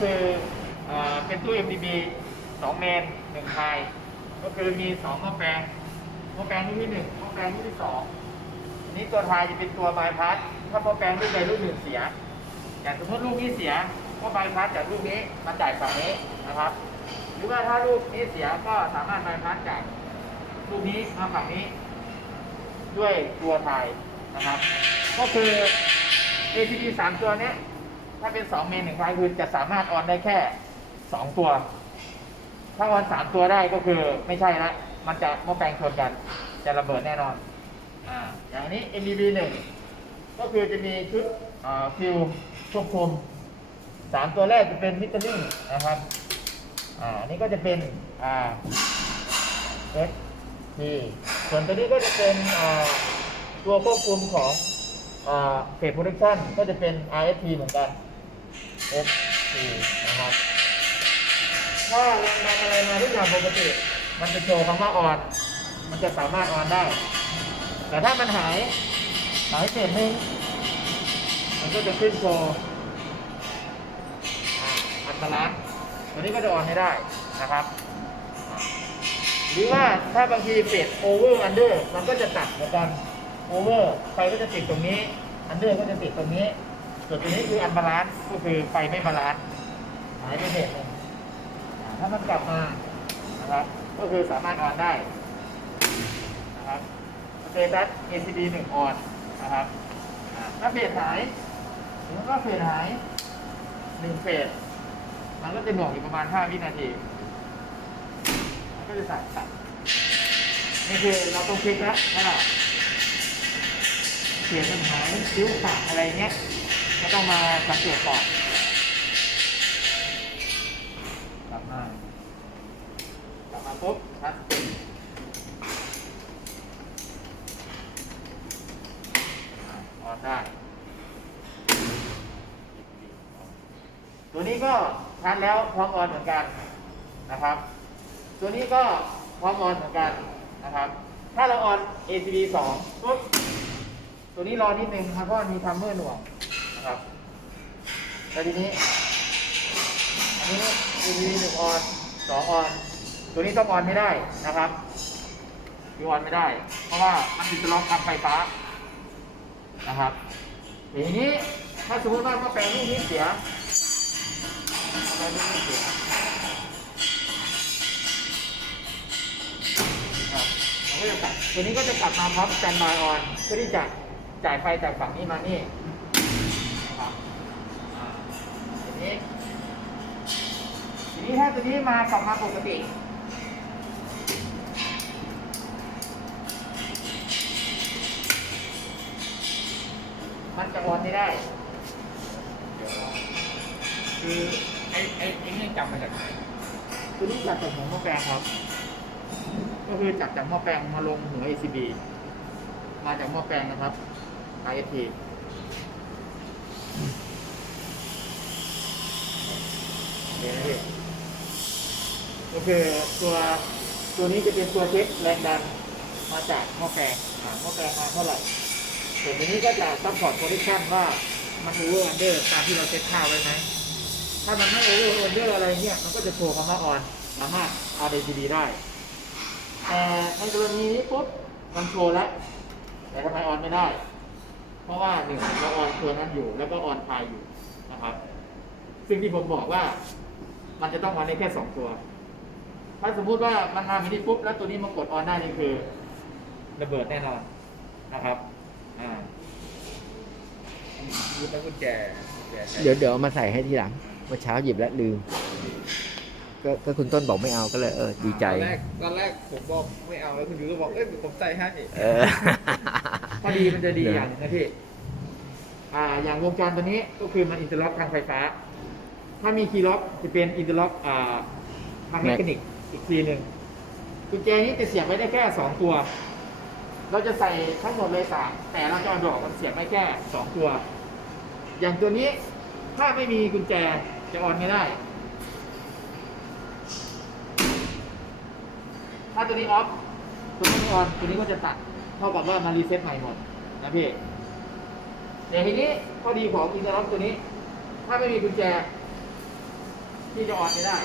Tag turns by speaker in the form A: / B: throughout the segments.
A: คืออเป็นตู้ MDB 2 เมน1ไฮก็คือมี2หม้อแปลงหม้อแปลงรุ่นที่1หม้อแปลงรุ่นที่2อันนี้ตัวไทยจะเป็นตัวบายพาสถ้าหม้อแปลงรุ่นใดรุ่นหนึ่งเสีย อย่างสมมติลูกนี้เสียก็บายพาสจากลูกนี้มาจ่ายฝั่งนี้นะครับ หรือว่าถ้าลูกนี้เสียก็สามารถบายพาสจากลูกนี้มาฝั่งนี้ ด้วยตัวไทยนะครับ ก็คือ ATD สามตัวนี้ ถ้าเป็น2เมนหนึ่งไฟคือจะสามารถออนได้แค่2ตัว ถ้าออน3ตัวได้ก็คือไม่ใช่ละ มันจะมอแปลงชนกัน จะระเบิดแน่นอน อ่า อย่างนี้ MDB 1ก็คือจะมีชุดอ่าฟิวควบคุม3ตัวแรกจะเป็นมิเตอร์ลิงนะครับ อ่าอันนี้ก็จะเป็น อ่า S P ส่วนตัวนี้ก็จะเป็นอ่าตัวควบคุมของเฟสโปรดักชันก็จะเป็น RSP เหมือนกัน S P นะครับ ถ้าแรงดันอะไรมาทุกอย่างปกติ มันจะโชว์คำว่าออน มันจะสามารถออนได้ แต่ถ้ามันหาย หายเศษหนึ่งมันก็จะขึ้นโชว์อันตรายตัวนี้ก็จะออนไม่ได้นะครับ หรือว่าถ้าบางทีเฟดโอเวอร์อันเดอร์มันก็จะตัดเหมือนกันโอเวอร์ไฟก็จะติดตรงนี้ อันเดอร์ก็จะติดตรงนี้ ส่วนตัวนี้คืออันบาลานซ์ก็คือไฟไม่บาลานซ์หายไปเฟดหนึ่งถ้ามันกลับมานะครับก็คือสามารถออนได้นะครับสเตตัส ACD 1ออนนะครับอ่าถ้าเฟดหายหรือว่าเฟดหายหนึ่งเฟดมันก็จะหน่วงอยู่ประมาณ 5 วินาทีก็จะสั่งตัดนี่คือเราต้องเช็คแล้วว่าเสียงมันหายคิ้วขาดอะไรเงี้ย ก็ต้องมาสังเกตก่อนกลับมากลับมาปุ๊บชัดอ่อนได้ ตัวนี้ก็ทันแล้วพร้อมออนเหมือนกันนะครับ ตัวนี้ก็พร้อมออนเหมือนกันนะครับ ถ้าเราออน ACD 2ปุ๊บตัวนี้รอนิดนึงครับเพราะมีทัมเมอร์หน่วง ครับแล้วทีนี้อันนี้ ACD 1ออน2องออน ตัวนี้ต้องออนไม่ได้นะครับคืออนไม่ได้ เพราะว่ามันติดจะล็อกทำไฟฟ้านะครับทีนี้ถ้าสมมติว่าหม้อแปลงลูกนี้เสียหม้อแปลงลูกนี้เสียครับมันก็จะตัดตัวนี้ก็จะกลับมาพร้อมแตนบายออนเพื่อที่จะจ่ายไฟจากฝั่งนี้มานี่ นี้ทีนี้ถ้าตัวนี้มากลับมาปกติมันจะออนไม่ได้
B: คือไอ้ไอ้ไอ้นี่จับมาจากไหน
A: ตัวนี้จับจากหัวหม้อแปลงครับ ก็คือจับจากหม้อแปลงมาลงหัว ACB มาจากหม้อแปลงนะครับ ISP เดี๋ยพี่ก็คือตัวตัวนี้จะเป็นตัวเช็คแรงดันมาจากหม้อแปลงอ่าหม้อแปลงมาเท่าไหร่ส่วนตัวนี้ก็จะซัพพอร์ตโพซิชันว่ามันโอเวอร์อันเดอร์ตามที่เราเซ็ตค่าไว้ไหมถ้ามันไม่โอเวอร์อันเดอร์อะไรเนี่ยมันก็จะโชว์คำว่าออนสามารถเอา ACD ได้แต่ในกรณีนี้ปุ๊บมันโชว์แล้วแต่ทำไมออนไม่ได้ เพราะว่าหนึ่งเราออนตัวนั้นอยู่แล้วก็ออนพายอยู่นะครับ ซึ่งที่ผมบอกว่า มันจะต้องออนได้แค่สองตัว ถ้าสมมุติว่ามันมาแบบนี้ปุ๊บแล้วตัวนี้มากดออนได้นี่คือระเบิดแน่นอนนะครับ อ่า
B: คือตั้งกุญแจกุญแจใช้
C: เดี๋ยวเดี๋ยวเอามาใส่ให้ทีหลังเมื่อเช้าหยิบแล้วลืมก็ก็คุณต้นบอกไม่เอาก็เลยเออดีใจ
B: ตอนแรกตอนแรกผมบอกไม่เอาแล้วคุณยูก็บอกเอ้ยเดี๋ยวผมใส่ให้
C: เออ
A: ข้อดีมันจะดีอย่างหนึงนะพี่ อ่า อย่างวงจรตัวนี้ก็คือมันอินเตอร์ล็อกทางไฟฟ้า ถ้ามีคีย์ล็อกจะเป็นอินเตอร์ล็อกอ่าทางเมคานิกอีกทีหนึ่งกุญแจนี้จะเสียบไว้ได้แค่สองตัว เราจะใส่ทั้งหมดเลยสามแต่เราจะเอาดอกมันเสียบไม่แค่สองตัว อย่างตัวนี้ถ้าไม่มีกุญแจจะออนไม่ได้ ถ้าตัวนี้ออฟตัวนี้ไม่ออนตัวนี้ก็จะตัดเท่ากับว่ามารีเซ็ตใหม่หมดนะพี่แต่ทีนี้ข้อดีของอินเตอร์ล็อกตัวนี้ ถ้าไม่มีกุญแจ ที่จะออนไม่ได้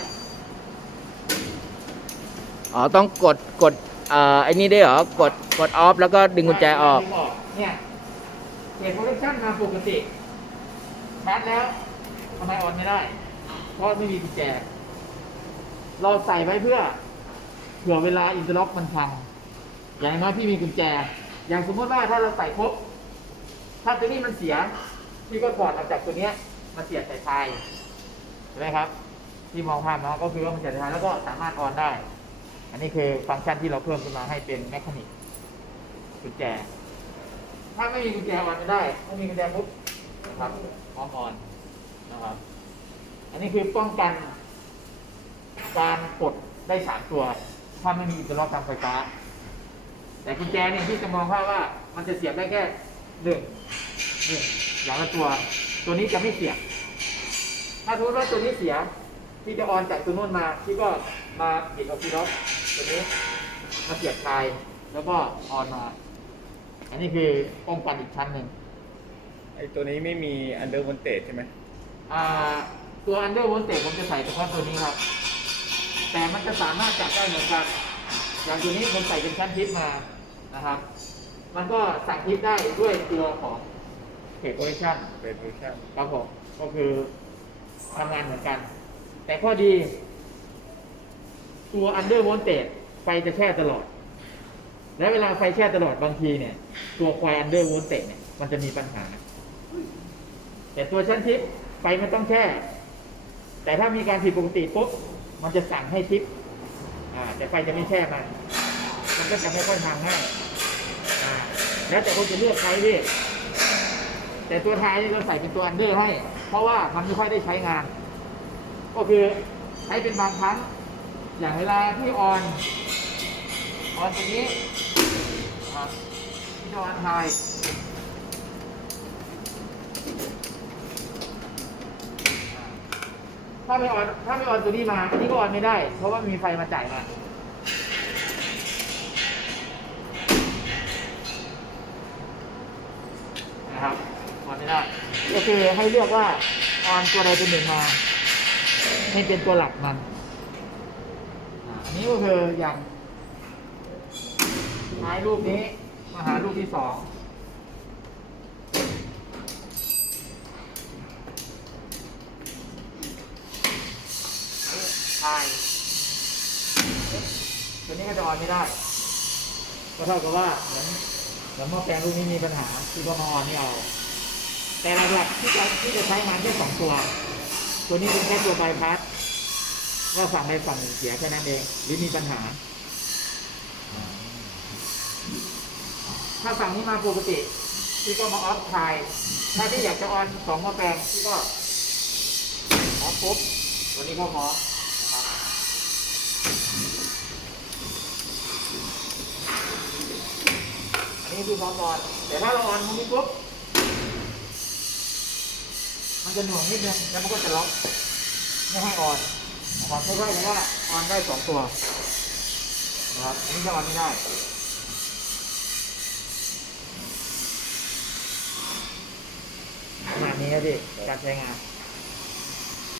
C: อ๋อต้องกดกดเอ่อไอ้นี่ด้เหรอกดกดออฟแล้วก็ดึงกุญแจออก
A: ดึงเนี่ยเกตโปรดักชั่นมาปกติชาร์จแล้วทำไมออนไม่ได้ เพราะไม่มีกุญแจ เราใส่ไว้เพื่อ เผื่อเวลาอินเตอร์ล็อกมันพัง อย่างน้อยพี่มีกุญแจ อย่างสมมติว่าถ้าเราใส่ครบ ถ้าตัวนี้มันเสีย พี่ก็ถอดออกจากตัวเนี้ยมาเสียบใส่ท้ายใช่ไหมครับ ที่มองภาพเนาะก็คือว่ามันเสียบใส่ท้ายแล้วก็สามารถออนได้ อันนี้คือฟังก์ชันที่เราเพิ่มขึ้นมาให้เป็นแมคานิกกุญแจ ถ้าไม่มีกุญแจออนไม่ได้ไม่มีกุญแจปุ๊บนะครับพร้อมออนนะครับ อันนี้คือป้องกัน การกดได้สามตัว ถ้าไม่มีอินเตอร์ล็อกทางไฟฟ้า แต่กุญแจเนี่ยที่จะมองภาพว่ามันจะเสียบได้แค่หนึ่งหนึ่งอย่างละตัว ตัวนี้จะไม่เสียบ ถ้าสมมติว่าตัวนี้เสีย ที่จะออนจากตัวนู้นมาที่ก็มาปิดออกซิล็อกตัวนี้มาเสียบคลายแล้วก็ออนมา อันนี้คือป้องกันอีกชั้นหนึ่ง
B: ไอตัวนี้ไม่มีอันเดอร์วอนเตใช่ไหม
A: อ่าตัว under voltage ผมจะใส่เฉพาะตัวนี้ครับ แต่มันจะสามารถจับได้เหมือนกันอย่างตัวนี้ผมใส่เป็นชั้นทิปมานะครับ มันก็สั่งทิปได้ด้วยตัวของเทปโปรดักชั่น
B: เป็นเวอร์ชัน
A: ครับผมก็คือทำงานเหมือนกัน แต่ข้อดี ตัว under voltage ไฟจะแช่ตลอด และเวลาไฟแช่ตลอดบางทีเนี่ย ตัวควาย under voltage เนี่ยมันจะมีปัญหา แต่ตัวชั้นทิปไฟมันต้องแช่ แต่ถ้ามีการผิดปกติปุ๊บมันจะสั่งให้ทิปอ่าแต่ไฟจะไม่แช่มันมันก็จะไม่ค่อยทางง่ายอ่าแล้วแต่คนจะเลือกใช้พี่แต่ตัวท้ายนี่เราใส่เป็นตัวอันเดอร์ให้ เพราะว่ามันไม่ค่อยได้ใช้งาน ก็คือใช้เป็นบางครั้ง อย่างเวลาที่ออนออนตัวนี้ครับที่ออนไฮถ้าไม่ออนถ้าไม่ออนตัวนี้มาอันนี้ก็ออนไม่ได้ เพราะว่ามีไฟมาจ่ายมานะครับออนไม่ได้ก็คือให้เลือกว่าออนตัวใดตัวหนึ่งมา ให้เป็นตัวหลักมันอ่าอันนี้ก็คืออย่างท้ายรูปนี้มาหารูปที่สองทายตัวนี้ก็จะออนไม่ได้ ก็เท่ากับว่าเหมือนเหมือนหม้อแปลงลูกนี้มีปัญหาคือก็มาออนนี่เอาแต่หลักๆที่จะที่จะใช้งานแค่สองตัว ตัวนี้เป็นแค่ตัวใบพัด ว่าฝั่งใดฝั่งหนึ่งเสียแค่นั้นเองหรือมีปัญหา ถ้าฝั่งนี้มาปกติพี่ก็มาออฟทายถ้าที่อยากจะออนสองม้อแปลงพี่ก็ออฟปุ๊บตัวนี้ก็พออันนี้คือพร้อมออนแต่ถ้าเราออนตรงนี้ปุ๊บมันจะหน่วงนิดนึงแล้วมันก็จะล็อกไม่ให้ออน นะครับไม่ใช่แต่ว่าออนได้สองตัวนะครับอันนี้จะออนไม่ได้ประมาณนี้ครับพี่การใช้งาน